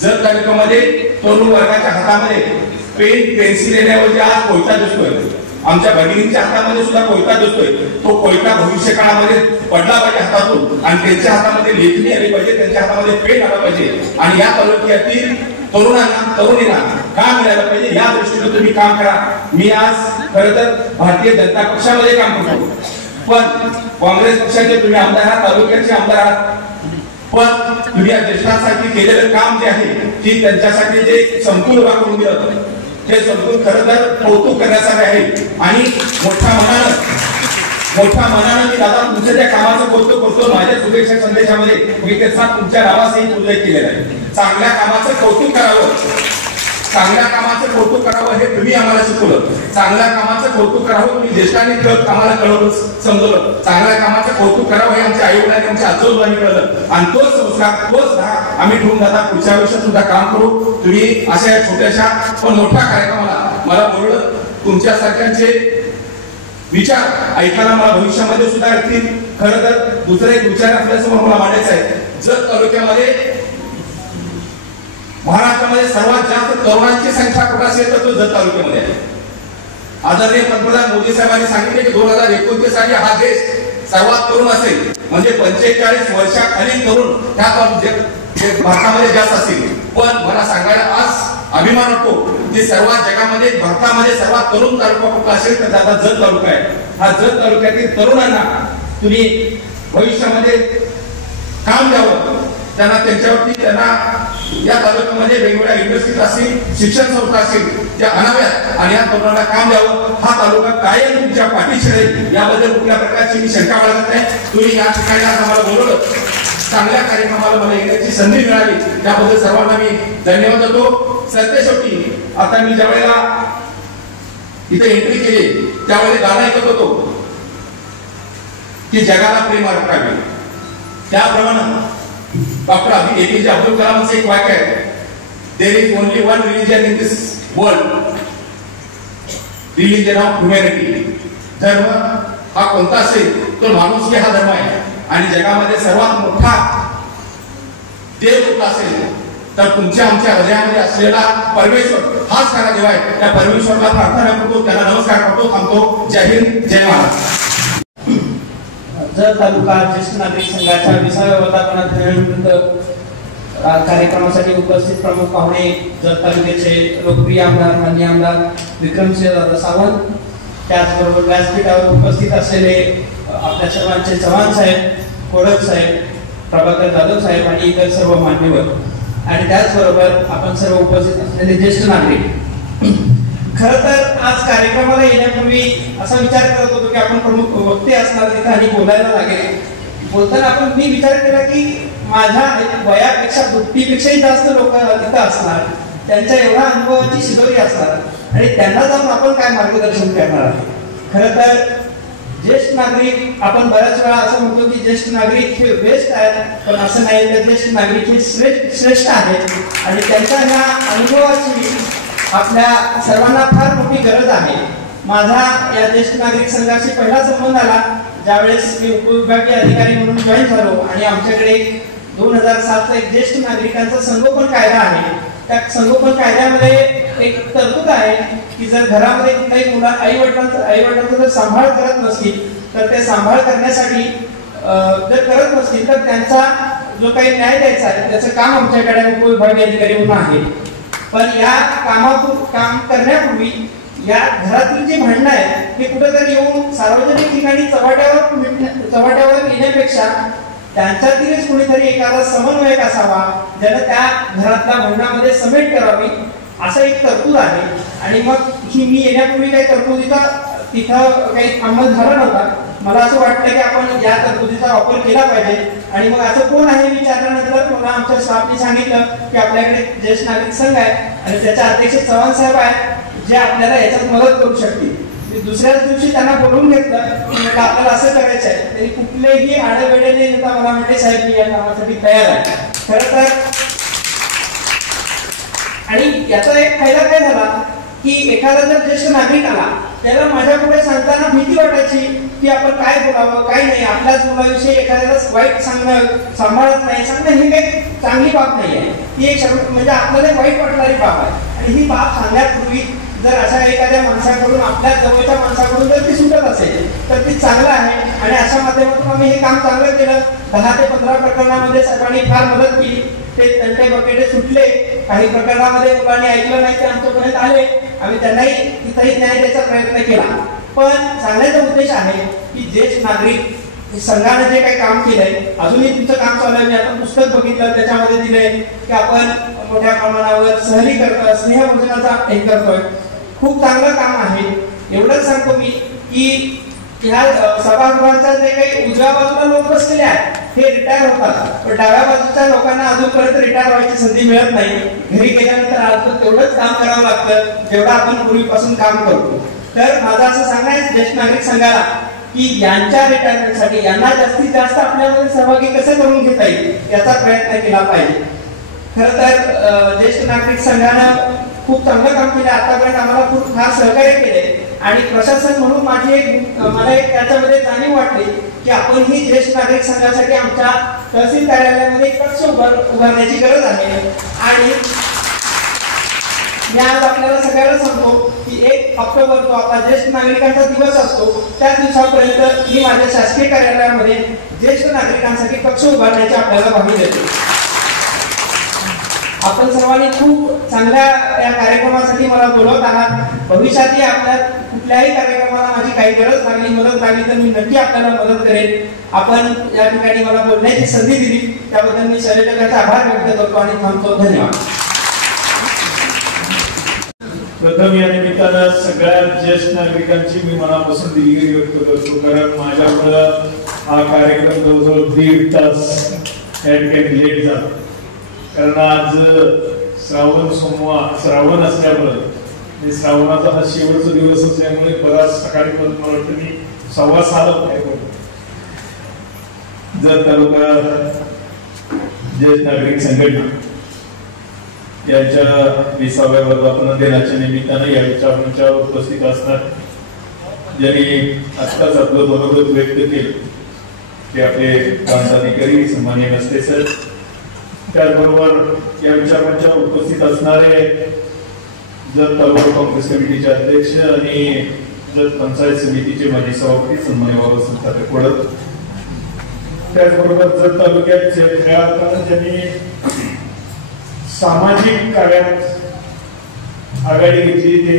जत तालुक्यामध्ये तरुण वर्गाच्या हातामध्ये पेन पेन्सिल येण्याऐवजी आज कोयता दिसतोय. आमच्या भगिनींच्या हातामध्ये सुद्धा कोयता दिसतोय. तो कोयता भविष्य काळामध्ये पडला पाहिजे हातातून आणि त्यांच्या हातामध्ये लेखणी आली पाहिजे, त्यांच्या हातामध्ये पेन आला पाहिजे आणि या तालुक्यातील तरुणींना काम मिळालं पाहिजे. या दृष्टीने तुम्ही काम करा. मी आज खरं तर भारतीय जनता पक्षामध्ये काम करतो, पण काँग्रेस पक्षाचे तुम्ही आमदार आहात, तालुक्याचे आमदार आहात, पण तुम्ही या ज्येष्ठांसाठी केलेलं काम जे आहे ती त्यांच्यासाठी जे संकुल उभा करून दिलं होतं हे संकुल खरं तर कौतुक करण्यासारखे आहे. आणि मोठ्या मनानं मी दादा तुमच्या त्या कामाचं कौतुक करतो. माझ्या शुभेच्छा संदेशामध्ये मी त्याचा तुमच्या नावासही उल्लेख केलेला आहे. चांगल्या कामाचं कौतुक करावं, चांगल्या कामाचं कौतुक करावं हे तुम्ही आम्हाला शिकवलं. चांगल्या कामाचं कौतुक करावं तुम्ही ज्येष्ठांनी आम्हाला कळवलं, समजवलं. चांगल्या कामाचं कौतुक करावं हे आमच्या आई वडिलांनी, आमच्या आजोबांनी कळलं आणि तोच संस्कार, तोच धाक आम्ही ठेवून दादा पुढच्या वर्षात सुद्धा काम करू. तुम्ही अशा छोट्याशा पण मोठ्या कार्यक्रमाला मला बोलवलं. तुमच्यासारख्यांचे विचार ऐकायला मला भविष्यामध्ये सुद्धा येतील. खरं तर दुसरा एक विचार आपल्यासमोर मला मांडायचा आहे. जत तालुक्यामध्ये महाराष्ट्रामध्ये सर्वात जास्त तरुणांची संख्या कुठे असेल तर तो जत तालुक्यामध्ये आहे. आदरणीय पंतप्रधान मोदी साहेबांनी सांगितले की 2029 साली हा देश सर्वात तरुण असेल, म्हणजे 45 वर्षाखालील तरुण ह्या भारतामध्ये जास्त असेल. पण मला सांगायला आज अभिमान वाटतो की सर्वात जगामध्ये भारतामध्ये सर्वात तरुण तालुका कुठला असेल तर दादा जत तालुका आहे. हा जत तालुक्यातील तरुणांना तुम्ही भविष्यामध्ये काम द्यावं, त्यांना या तालुक्यामध्ये वेगवेगळ्या युनिव्हर्सिटी असतील, शिक्षण संस्था असतील त्या आणाव्यात आणि या तरुणांना काम द्यावं. हा तालुका कायम तुमच्या पाठीशी राहील याबद्दल कुठल्या प्रकारची मी शंका बाळगत नाही. तुम्ही या ठिकाणी आज आम्हाला बोलवलं, चांगल्या कार्यक्रमाला मला येण्याची संधी मिळाली, त्याबद्दल सर्वांना मी धन्यवाद देतो. सरतेशेवटी आता मी ज्या वेळेला इथे एंट्री केली त्यावेळेस गाणं ऐकत होतो की जगाला प्रेम अर्पावे. त्याप्रमाणे डॉक्टर APJ अब्दुल कलामचं एक वाक्य आहे, there is only one religion in this world, religion of humanity. धर्म हा कोणता असेल तो माणुसकी हा धर्म आहे आणि जगामध्ये सर्वात मोठा देव कुठला असेल तर तुमच्या आमच्या हृदयामध्ये असलेला परमेश्वर हाच खरा देव आहे. त्या परमेश्वराला प्रार्थना करतो, त्याला नमस्कार करतो, थांबतो. जय हिंद, जय महाराष्ट्र. जत तालुका ज्येष्ठ नागरिक संघाच्या 20व्या वर्धापनानिमित्त कार्यक्रमासाठी उपस्थित प्रमुख पाहुणे जत तालुक्याचे लोकप्रिय आमदार माननीय आमदार विक्रमसिंह सावंत, त्याचबरोबर व्यासपीठावर उपस्थित असलेले आपल्या सर्वांचे चव्हाण साहेब, कोडक साहेब, प्रभाकर जाधव साहेब आणि इतर सर्व मान्यवर आणि त्याचबरोबर आपण सर्व उपस्थित असलेले ज्येष्ठ नागरिक. खरं तर आज कार्यक्रमाला येण्यापूर्वी असा विचार करत होतो की आपण प्रमुख वक्ते असणार तिथे आणि बोलायला लागेल. बोलताना मी विचार केला की माझ्या वयापेक्षा दुप्पटीपेक्षाही जास्त लोक तिथं असणार, त्यांच्या एवढा अनुभवाची शिदोरी असणार आणि त्यांना जाऊन आपण काय मार्गदर्शन करणार आहे. खरं तर ज्येष्ठ नागरिक, आपण बऱ्याच वेळा असं म्हणतो की ज्येष्ठ नागरिक हे बेस्ट आहेत, पण असं नाही, तर ज्येष्ठ नागरिक हे श्रेष्ठ आहेत आणि त्यांच्या ह्या अनुभवाची आपल्या सर्वांना फार मोठी गरज आहे. माझा या ज्येष्ठ नागरिक संघाशी पहिला संबंध आला ज्यावेळेस मी उपविभागीय अधिकारी म्हणून जॉईन झालो आणि आमच्याकडे 2007चा एक ज्येष्ठ नागरिकांचा संगोपन कायदा आहे. त्या संगोपन कायद्यामध्ये एक तरतूद आहे की जर घरामध्ये कुठल्याही मुला आई वडिलांचा जर सांभाळ करत नसतील तर ते सांभाळ करण्यासाठी जर करत नसतील तर त्यांचा जो काही न्याय द्यायचा आहे त्याचं काम आमच्याकडे उपविभागीय अधिकारी म्हणून आहे. पण या कामातून काम करण्यापूर्वी या घरातील जे भांडणं आहेत हे कुठेतरी येऊन सार्वजनिक ठिकाणी चव्हाट्यावर येण्यापेक्षा त्यांच्यातीलच कुणीतरी एखादा समन्वयक असावा ज्याने त्या घरातल्या भांडणामध्ये समेट करावी, असा एक तरतूद आहे. आणि मग ही मी येण्यापूर्वी काही तरतुदीचा तिथं काही अंमल झाला नव्हता. मला असं वाटतं की आपण या तरतुदीचा वापर केला पाहिजे. आणि मग असं कोण आहे विचारल्यानंतर मला आमच्या स्टाफने सांगितलं की आपल्याकडे ज्येष्ठ नागरिक संघ आहे आणि त्याचे अध्यक्ष चव्हाण साहेब आहेत जे आपल्याला याच्यात मदत करू शकतील. दुसऱ्याच दिवशी त्यांना बोलवून घेतलं की आपल्याला असं करायचं आहे. तरी कुठलेही आडेवेडे न येता मला म्हटले साहेब मी या कामासाठी तयार आहे. खरं तर आणि याचा एक फायदा काय झाला की एखादा जर ज्येष्ठ नागरिक आला त्याला माझ्या पुढे सांगताना भीती वाटायची की आपण काय बोलावं काय नाही. आपल्याच मुलाविषयी एखाद्याला वाईट सांगणं सांभाळत नाही सांगणं ही काही चांगली बाब नाही आहे. ही एक म्हणजे आपल्याला वाईट वाटणारी बाब आहे. आणि ही बाब सांगण्यापूर्वी जर अशा एखाद्या माणसाकडून आपल्या जवळच्या माणसाकडून जर ती सुटत असेल तर ती चांगलं आहे. आणि अशा माध्यमातून आम्ही हे काम चांगलं केलं. 10 ते 15 प्रकरणामध्ये सगळ्यांनी फार मदत केली. ते त्यांचे बकेटे सुटले. काही प्रकरणामध्ये मुलांनी ऐकलं नाही ते आमच्यापर्यंत आले. आम्ही त्यांनाही तिथेही न्याय द्यायचा प्रयत्न केला. पण सांगण्याचा उद्देश आहे की ज्येष्ठ नागरिक संघाने जे काही काम केलंय अजूनही तुमचं काम चालू आहे. मी आता पुस्तक बघितलं त्याच्यामध्ये दिलंय की आपण मोठ्या प्रमाणावर सहली करतोय स्नेहभोजनाचा हे करतोय. खूप चांगलं काम आहे. एवढंच सांगतो मी की ह्या सभागृहांच्या जे काही उजव्या बाजूला लोक बसलेले आहेत हे रिटायर होतात. पण डाव्या बाजूच्या लोकांना अजूनपर्यंत रिटायर व्हायची संधी मिळत नाही. घरी गेल्यानंतर आज तेवढंच काम करावं लागतं जेवढं आपण पूर्वीपासून काम करतो. तर माझं असं सांगायचं ज्येष्ठ नागरिक संघाला की यांच्या रिटायरमेंटसाठी यांना जास्तीत जास्त आपल्यामध्ये सहभागी कसं करून घेता येईल याचा प्रयत्न केला पाहिजे. खरं तर ज्येष्ठ नागरिक संघानं खूप चांगलं काम केलं. आतापर्यंत आम्हाला खूप फार सहकार्य केले. आणि प्रशासन म्हणून मला एक त्याच्यामध्ये जाणीव वाटली की आपण ही ज्येष्ठ नागरिक संघासाठी आमच्या तहसील कार्यालयामध्ये कक्ष उभारण्याची गरज आहे. आणि मी आज आपल्याला सगळ्यांना सांगतो की 1 ऑक्टोबर जो आपला ज्येष्ठ नागरिकांचा दिवस असतो त्या दिवसापर्यंत मी माझ्या शासकीय कार्यालयामध्ये ज्येष्ठ नागरिकांसाठी कक्ष उभारण्याची आपल्याला ग्वाही देतो. आपण सर्वांनी खूप चांगल्या या कार्यक्रमासाठी मला बोलवत आहात. भविष्यातही आपल्या कुठल्याही कार्यक्रमाला माझी काही गरज लागली मदत लागली तर मी नक्की आपल्याला मदत करेन. आपण या ठिकाणी मला बोलण्याची संधी दिली त्याबद्दल मी संयोजकांचे आभार व्यक्त करतो आणि थांबतो. धन्यवाद. प्रथम या निमित्तानं सगळ्या ज्येष्ठ नागरिकांची मी मनापासून दिलगिरी व्यक्त करतो. कारण माझ्यामुळं हा कार्यक्रम जवळजवळ 1.5 तास या ठिकाणी लेट झाला. कारण आज श्रावण असल्यामुळे श्रावणाचा हा शेवटचा दिवस असल्यामुळे बराच सकाळी मला वाटतं मी 6:15 जर तालुका ज्येष्ठ नागरिक संघटना यांच्या 20व्या वर्धापन दिनाच्या निमित्तानं या विचारांच्या उपस्थित असणार ज्यांनी आत्ताच आपलं मनोगत व्यक्त केलं ते आपले प्रांताधिकारी सन्माननीय नसते सर. त्याचबरोबर या विचारांच्या उपस्थित असणारे जत तालुका काँग्रेस कमिटीचे अध्यक्ष आणि जत पंचायत समितीचे माजी सभापती सन्माननीय बाबासाहेब कोडत. त्याचबरोबर जत तालुक्यात खऱ्या अर्थानं ज्यांनी सामाजिक कार्यात आघाडी घेतली ते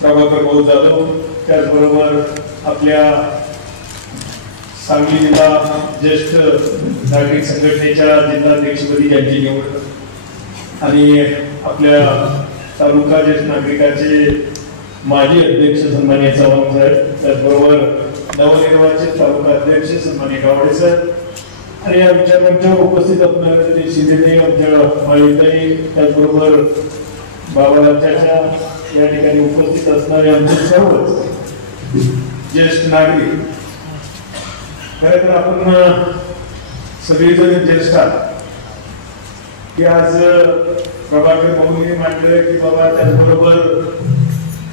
प्रभाकर भाऊ जाधव. त्याचबरोबर आपल्या सांगली जिल्हा ज्येष्ठ नागरिक संघटनेच्या जिल्हाध्यक्षपदी यांची निवड आणि आपल्या तालुका ज्येष्ठ नागरिकाचे माजी अध्यक्ष सन्माननीय चव्हाण साहेब. त्याचबरोबर नवनिर्वाचित तालुका अध्यक्ष सन्माननीय गावडे साहेब आणि या विचारांच्यावर उपस्थित असणारे शिंदे आमच्या माळीताई. त्याचबरोबर बाबाराच्या या ठिकाणी उपस्थित असणारे आमचे सर्वच ज्येष्ठ नागरिक. खरं तर आपण सगळेजण ज्येष्ठ आहात की आज प्रभाकर भाऊंनी मांडलं की बाबा त्याचबरोबर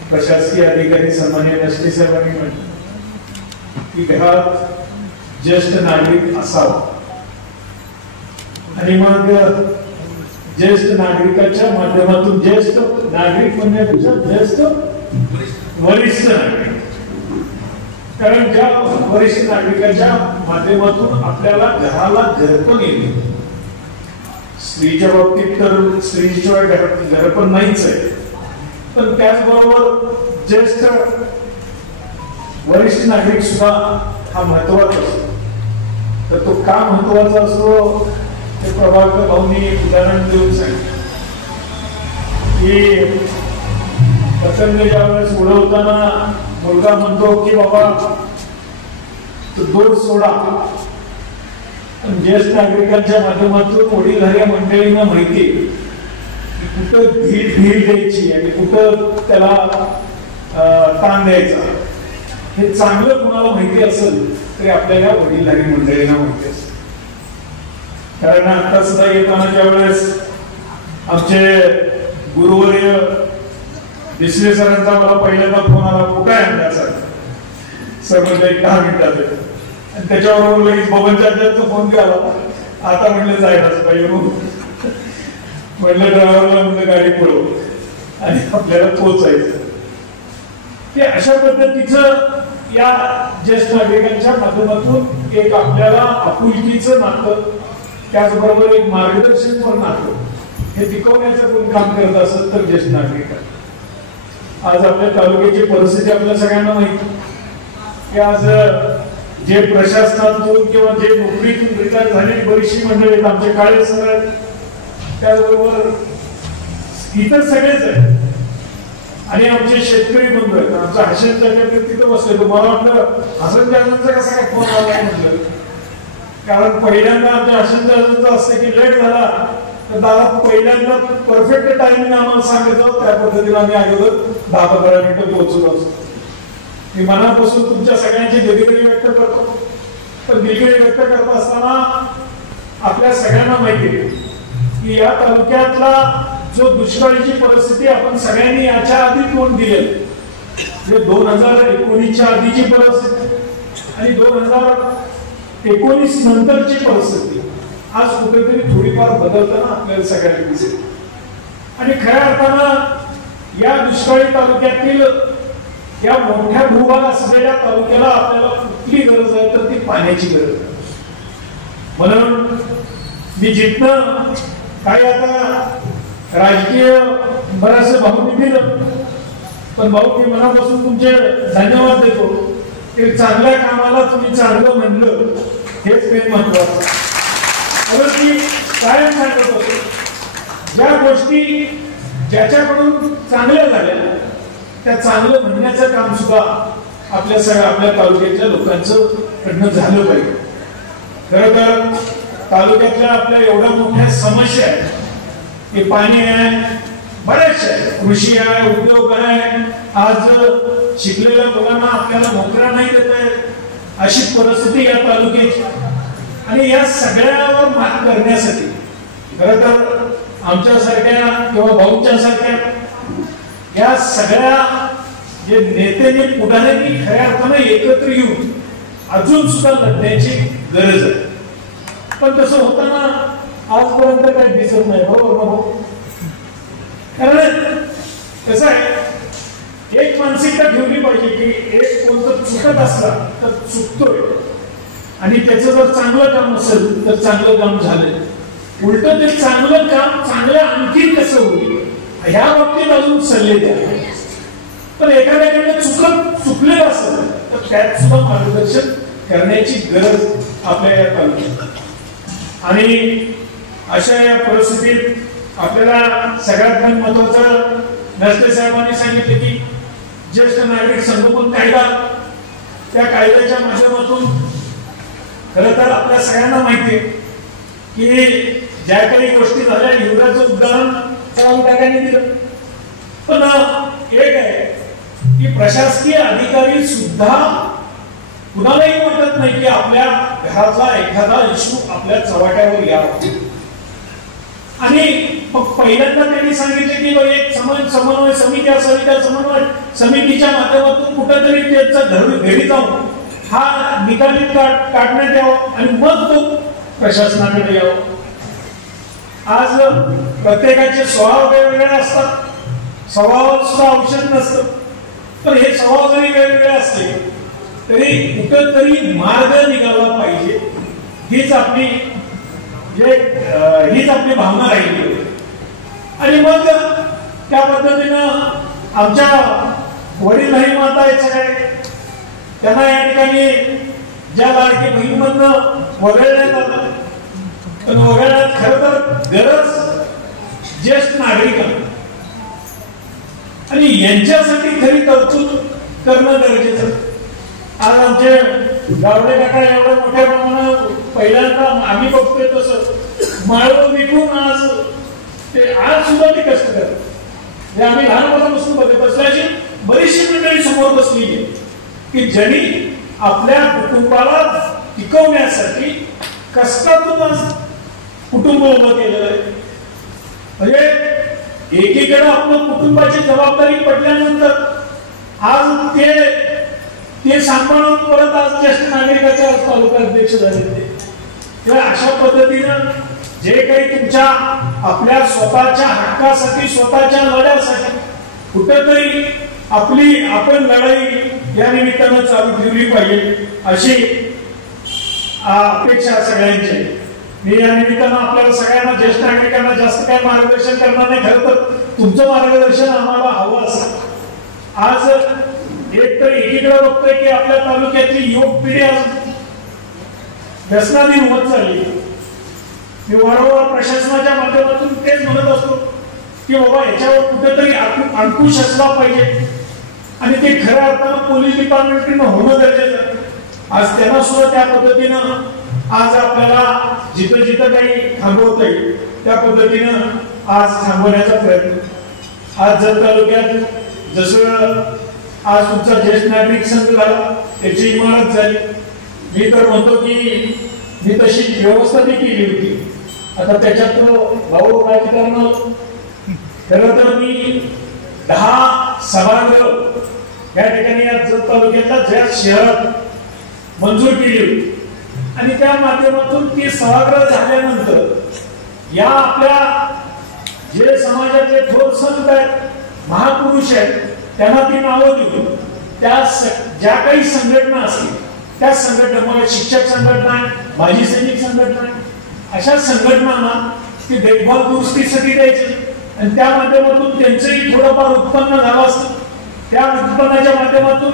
प्रशासकीय अधिकारी सन्माननीय नष्टे साहेबांनी म्हटलं की घरात ज्येष्ठ नागरिक असावा. आणि मग ज्येष्ठ नागरिकाच्या माध्यमातून ज्येष्ठ नागरिक म्हणण्यापेक्षा ज्येष्ठ वरिष्ठ नागरिक. कारण ज्या वरिष्ठ नागरिकाच्या माध्यमातून आपल्याला घराला घरपण येते. स्त्रीच्या बाबतीत तर स्त्रीशिवाय घरपण नाहीच आहे. पण त्याचबरोबर ज्येष्ठ वरिष्ठ नागरिक सुद्धा हा महत्वाचा असतो. तर तो का महत्वाचा असतो ते प्रभाकर भाऊंनी एक उदाहरण देऊन सांगितलं की पतंग ज्यावेळेस उडवताना मुलगा म्हणतो की बाबा तो दोर सोडा, ज्येष्ठ नागरिकांच्या माध्यमातून वडीलधाऱ्या मंडळींना माहिती की कुठं धीर द्यायची आणि कुठं त्याला ताण द्यायचा हे चांगलं कुणाला माहिती असेल तरी आपल्याला वडीलधारी मंडळींना माहिती असेल. कारण आता सुद्धा येताना ज्या वेळेस आमचे गुरुवर्य डिसले सरांचा मला पहिल्यांदा फोन आला, कुठं आहे अंदाज सर म्हणजे 10 मिनिटात, आणि त्याच्याबरोबर लगेच बबनचा फोन केला, आता म्हणलं जायलाच पाहिजे म्हणलं ड्रायव्हरला म्हणलं गाडी पळव आणि आपल्याला पोहोचायचं. ते अशा पद्धतीचं या ज्येष्ठ नागरिकांच्या माध्यमातून एक आपल्याला आपुलकीचं नातं, त्याचबरोबर एक मार्गदर्शन पण नातं हे टिकवण्याचं कोण काम करत असेल तर ज्येष्ठ नागरिक. आज आपल्या तालुक्याची परिस्थिती आपल्या सगळ्यांना माहिती की आज जे प्रशासनातून किंवा जे नोकरीतून रिटायर झालेली बरीचशी मंडळी आहेत, आमचे काळे सर आहेत, त्याचबरोबर इतर सगळेच आहेत आणि आमचे शेतकरी बंधू आहेत. आमचा हसन चाचा तिथं बसले, तुम्हाला वाटलं हसन चाचांचा कसा काय फोन आला म्हटलं, कारण पहिल्यांदा आमच्या हसन चाचांचं असतं की लेट झाला तर दादा पहिल्यांदा परफेक्ट टायमिंग आम्हाला सांगितलं, त्या पद्धतीने आम्ही अगोदर 10-15 मिनिटं पोहोचलो असतो. मी मनापासून तुमच्या सगळ्यांची दिलगिरी व्यक्त करतो, पण दिलगिरी व्यक्त करत असताना आपल्या सगळ्यांना माहिती आहे की या तालुक्यातला जो दुष्काळीची परिस्थिती आपण सगळ्यांनी याच्या आधी तोंड दिलेलं, 2019च्या आधीची परिस्थिती आणि 2019 नंतरची परिस्थिती आज कुठेतरी थोडीफार बदलताना आपल्याला सगळ्यांना दिसेल. आणि खऱ्या अर्थानं या दुष्काळी तालुक्यातील या मोठ्या भूभाग असलेल्या तालुक्याला आपल्याला कुठली गरज आहे तर ती पाण्याची गरज आहे. म्हणून मी जिथनं काही आता राजकीय बऱ्याचशा भाऊनी दिलं, पण भाऊ मी मनापासून तुमचे धन्यवाद देतो की चांगल्या कामाला तुम्ही चांगलं म्हणलं हेच मेन महत्वाचं. मी कायम सांगत होतो ज्या गोष्टी ज्याच्याकडून चांगल्या झाल्या त्या चांगलं म्हणण्याचं काम सुद्धा आपल्या तालुक्याच्या लोकांचं कडनं झालं पाहिजे. खरं तर तालुक्यातल्या आपल्या एवढ्या मोठ्या समस्या आहेत की पाणी आहे, बऱ्याचशा कृषी आहे, उद्योग आहे, आज शिकलेल्या मुलांना आपल्याला नोकऱ्या नाही देत आहेत, अशी परिस्थिती या तालुक्याची. आणि या सगळ्यावर मात करण्यासाठी खरं तर आमच्यासारख्या किंवा भाऊच्या सारख्या या सगळ्या जे नेत्यांनी पुढाऱ्यांनी खऱ्या अर्थानं एकत्र येऊन अजून सुद्धा लढण्याची गरज आहे. पण तसं होताना आजपर्यंत काही दिसत नाही. बरोबर भाऊ? कारण कसं आहे, एक मानसिकता ठेवली पाहिजे की एक कोणतं चुकत असला तर चुकतोय आणि त्याचं जर चांगलं काम असेल तर चांगलं काम झालं, उलट ते चांगलं काम चांगलं आणखी कसं होईल ह्या बाबतीत अजून सल्ले द्या. पण एखाद्याकडे चुकलेलं असेल तर त्यात सुद्धा मार्गदर्शन करण्याची गरज आपल्या या तालुक्यात. आणि अशा या परिस्थितीत आपल्याला सगळ्यात महत्वाचं नसते साहेबांनी सांगितले की ज्येष्ठ नागरिक संगोपन कायदा, त्या कायद्याच्या माध्यमातून खरं तर आपल्या सगळ्यांना माहिती आहे की ज्या काही गोष्टी झाल्या युवराचं उदाहरण काकांनी दिलं. पण एक आहे की प्रशासकीय अधिकारी सुद्धा कुणालाही वाटत नाही की आपल्या घरातला एखादा इश्यू आपल्या चव्हाट्यावर यावा. आणि पहिल्यांदा त्यांनी सांगितले की एक समन्वय समिती असावी, त्या समन्वय समितीच्या माध्यमातून कुठेतरी त्यांचा घरी जाऊन हा निकाली काढण्यात यावं आणि मग तो प्रशासनाकडे यावं. आज प्रत्येकाचे स्वभाव वेगवेगळे असतात, स्वभावात सुद्धा औषध नसतं, पण हे स्वभाव जरी वेगवेगळे असले तरी कुठेतरी मार्ग निघाला पाहिजे हीच आपली भावना राहिली. आणि मग त्या पद्धतीनं आमच्या वडीलधारी माता आहेत सगळे, त्यांना या ठिकाणी ज्या लाडकी बहीणमधनं वगळण्यात आलं, पण वगळण्यात खरं तर गरज ज्येष्ठ नागरिकांना. आणि यांच्यासाठी खरी तरतूद करणं गरजेचं. आज आमचे गावडे काका एवढ्या मोठ्या प्रमाणात पहिल्यांदा आम्ही बघतोय तसं माळव विकून आज सुद्धा ते कष्ट करतात. आम्ही लहानपणापासून बघत असल्याची बरीचशी मंडळी समोर बसली आहे की ज्यांनी आपल्या कुटुंबाला टिकवण्यासाठी कष्टातून आज कुटुंब उभं केलेलं आहे. म्हणजे एकीकडे आपलं कुटुंबाची जबाबदारी पडल्यानंतर आज ते सांभाळून परत आज ज्येष्ठ नागरिकाचे आज तालुका अध्यक्ष झाले. अशा पद्धतीनं जे काही तुमच्या आपल्या स्वतःच्या हक्कासाठी स्वतःच्या लढ्यासाठी कुठेतरी आपण लढाई या निमित्तानं चालू ठेवली पाहिजे अशी अपेक्षा सगळ्यांची. मी या निमित्तानं आपल्याला सगळ्यांना ज्येष्ठ नागरिकांना जास्त काय मार्गदर्शन करणार नाही. खरं तर तुमचं मार्गदर्शन आम्हाला हवं असं. आज एक तर एकीकडे बघतोय की आपल्या तालुक्यातली युवक पिढी आज व्यसनाधीन होत चालली. मी वारंवार प्रशासनाच्या माध्यमातून तेच म्हणत असतो की बाबा याच्यावर कुठेतरी अंकुश असला पाहिजे आणि ते खऱ्या अर्थानं पोलीस डिपार्टमेंटकडून होणं गरजेचं आहे. आज त्यांना सुद्धा त्या पद्धतीनं आज आपल्याला जिथं जिथं काही थांबवता येईल त्या पद्धतीनं आज थांबवण्याचा प्रयत्न. आज जत तालुक्यात जसं आज तुमचा ज्येष्ठ नागरिक संघ झाला त्याची इमारत झाली. मी तर म्हणतो की मी तशी व्यवस्था देखील केली होती. आता त्याच्यात भाऊ राजकारण खरं तर मी 10 सभागृह या ठिकाणी या जत तालुक्यातल्या ज्या शहरात मंजूर केली होती आणि त्या माध्यमातून ती सभागृह झाल्यानंतर या आपल्या जे समाजातले थोर संत आहेत महापुरुष आहेत त्यांना ती नावं देऊन त्या ज्या काही संघटना असतील त्या संघटना शिक्षक संघटना माजी सैनिक संघटना अशा संघटनांना ती देखभाल दुरुस्तीसाठी द्यायची आणि त्या माध्यमातून त्यांचंही थोडंफार उत्पन्न झालं असतं. त्या उत्पन्नाच्या माध्यमातून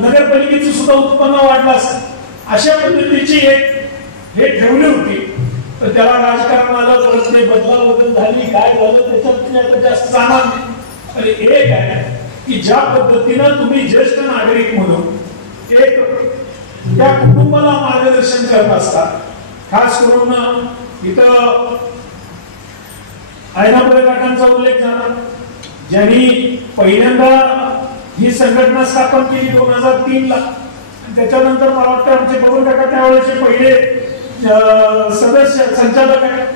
नगरपालिकेचं सुद्धा उत्पन्न वाढलं असतं. अशा पद्धतीची हे ठेवली होती. तर त्याला राजकारण आलं परत ते बदल झाली काय झालं त्याच्यात जास्त जाणार नाही. आणि एक आहे की ज्या पद्धतीनं तुम्ही ज्येष्ठ नागरिक म्हणून एक त्या कुटुंबाला मार्गदर्शन करत असतात. खास करून इथं आयनापुरे काकांचा उल्लेख झाला ज्यांनी पहिल्यांदा ही संघटना स्थापन केली 2003 त्याच्यानंतर मला वाटतं आमचे बबन काका त्यावेळेचे पहिले सदस्य संचालक आहेत.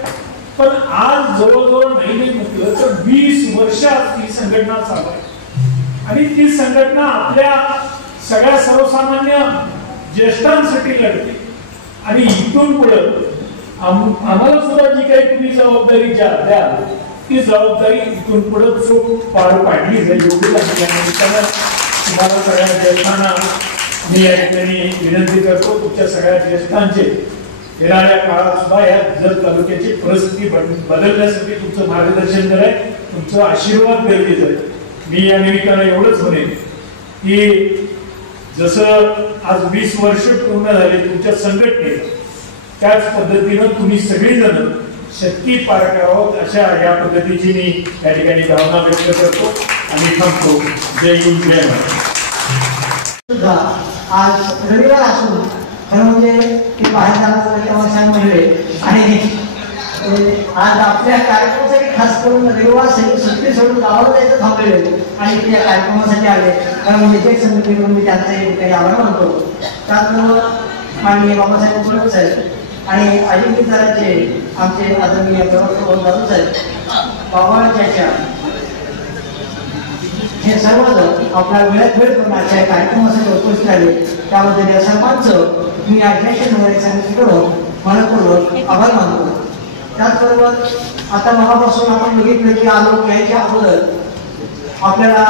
पण आज जवळजवळ नाही म्हटलं तर 20 वर्षात ही संघटना चालू आहे आणि ती संघटना आपल्या सगळ्या सर्वसामान्य ज्येष्ठांसाठी लढते. आणि इथून पुढे आम्हाला सुद्धा जी काही तुम्ही जबाबदारी द्याल ती जबाबदारी इथून पुढे चोख पार पाडली जाईल एवढी तुम्हाला सगळ्या ज्येष्ठांना मी या ठिकाणी विनंती करतो. तुमच्या सगळ्या ज्येष्ठांचे येणाऱ्या काळात सुद्धा या जत तालुक्याची परिस्थिती बदलण्यासाठी तुमचं मार्गदर्शन कराय तुमचं आशीर्वाद गरजेचं आहे. मी या निमित्तानं एवढंच म्हणेन की जसं आज 20 वर्ष पूर्ण झाले तुमच्या संघटनेत त्याच पद्धतीनं तुम्ही सगळेजण शक्ती पार करावं अशा या पद्धतीची मी या ठिकाणी भावना व्यक्त करतो आणि थांबतो. जय हिंद जय महाराष्ट्र. आज रविवार असून खरं म्हणजे ते बाहेर जाण्याच्या वर्षांमध्ये आणि आज आपल्या कार्यक्रमासाठी खास करून रविवार सुट्टी सोडून गावाला जायचं थांबलेले आणि त्या कार्यक्रमासाठी आले. कारण विजय समितीकडून मी त्यांचे काही आभार मानतो. त्याचबरोबर माननीय बाबासाहेब कुलकर्णी साहेब आणि अजिंक्यराचे आमचे आदरणीय दादू साहेब बाबाच्या हे सर्वजण आपल्या वेळात वेळ करून आजच्या कार्यक्रमासाठी उपस्थित आले त्याबद्दल या सर्वांचं मी अध्यक्ष नागरिक समितीकडून मनपूर्वक आभार मानतो. त्याचबरोबर आता मनापासून आपण बघितलं की आलो याच्या अगोदर आपल्याला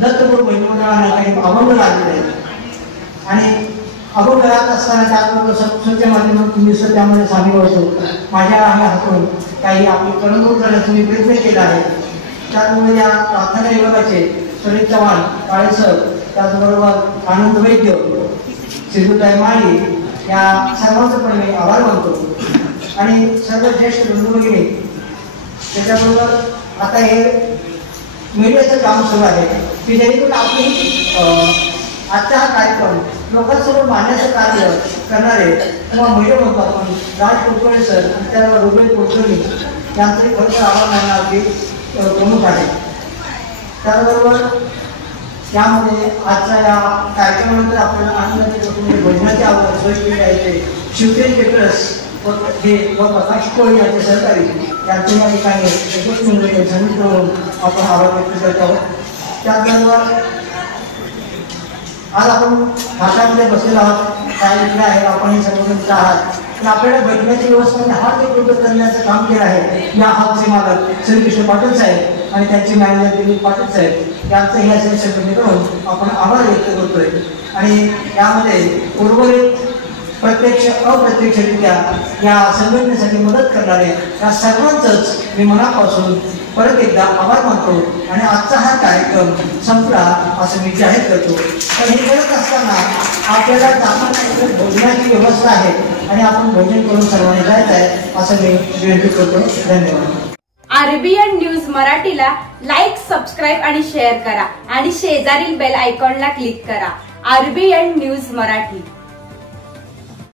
दत्तगुरु मंडळाने काही अभंग लागलेले आहेत आणि अभंग राहत असताना त्याचबरोबर सत्संगच्या माध्यमातून तुम्ही त्यामध्ये सामील होतो. माझ्या हातून काही आपली करमणूक करण्याचा तुम्ही प्रयत्न केला आहे. त्याचबरोबर या प्रार्थना विभागाचे सुनील चव्हाण काळेसर त्याचबरोबर आनंद वैद्य सिद्धूताई माळी या सर्वांचं पण मी आभार मानतो आणि सर्व ज्येष्ठ बंधू भगिनी त्याच्याबरोबर आता हे मीडियाचं काम सुरू आहे की जेणेकरून आपली आजचा हा कार्यक्रम लोकांसमोर मांडण्याचं कार्य करणारे किंवा मीडिया म्हणतो आपण राज कुलकर्णी सर आणि त्या रुबेल कुलकर्णी यांचंही खरंच आभार मानणं अगदी प्रमुख आहे. त्याचबरोबर त्यामध्ये आजच्या या कार्यक्रमानंतर आपल्याला आनंदाची भोजनाची सोय केली आहे ते शिवसेन पेटर्स हे व प्रकाश कोळी यांचे सहकारी यांचे या ठिकाणी एकच मंडळी संयुक्त करून आपण आभार व्यक्त करत आहोत. त्याचबरोबर आज आपण भाषामध्ये बसलेलो आहोत, काय इकडे आहे, आपण हे सर्वजण आहात, तर आपल्याला बैठण्याची व्यवस्था हात एकत्र करण्याचं काम केलं आहे या हातचे मालक श्रीकृष्ण पाटील साहेब आणि त्यांचे मॅनेजर दिलीप पाटील साहेब यांचं ह्या संघटने करून आपण आभार व्यक्त करतोय. आणि यामध्ये उर्वरित प्रत्यक्ष अप्रत्यक्षरित्या या संघटनेसाठी मदत करणारे या सर्वांचंच मी मनापासून परत एकदा आभार मानतो आणि आजचा हा कार्यक्रम संपला असं मी जाहीर करतो. पण हे करत असताना आपल्याला जाताना भोजनाची व्यवस्था आहे आणि आपण भोजन करून सर्वांनी जायचं आहे असं मी विनंती करतो. धन्यवाद. आरबीएन न्यूज मराठीला लाईक, सबस्क्राईब आणि शेअर करा आणि शेजारील बेल आयकॉनला क्लिक करा. RBN news Marathi.